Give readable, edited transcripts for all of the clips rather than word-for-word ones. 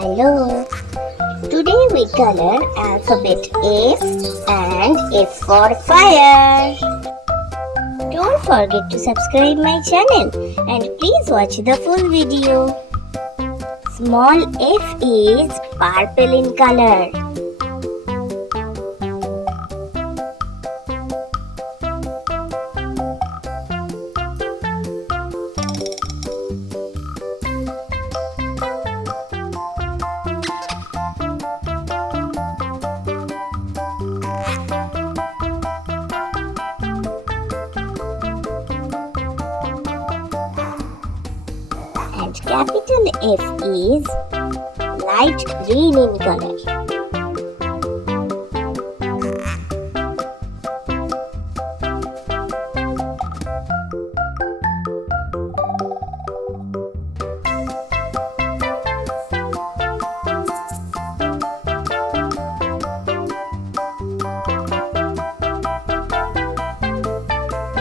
Hello. Today we color alphabet F and F for fire. Don't forget to subscribe my channel and please watch the full video. Small F is purple in color. And capital F is light green in color.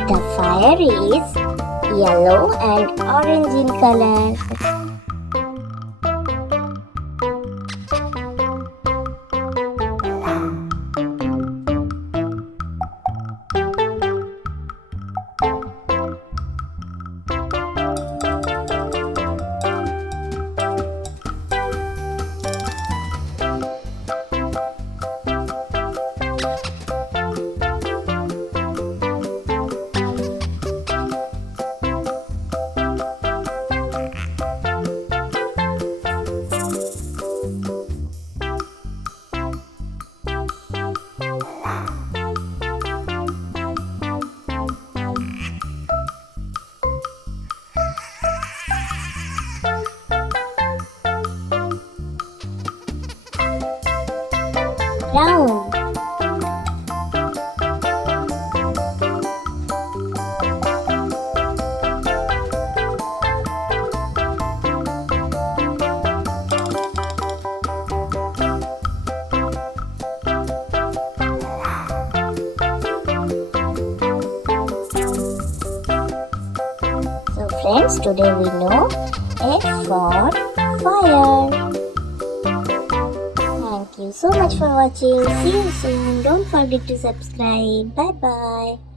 The fire is yellow and orange in color. Brown. So friends, today we know F for fire. Thank you so much for watching. See you soon. Don't forget to subscribe. Bye bye.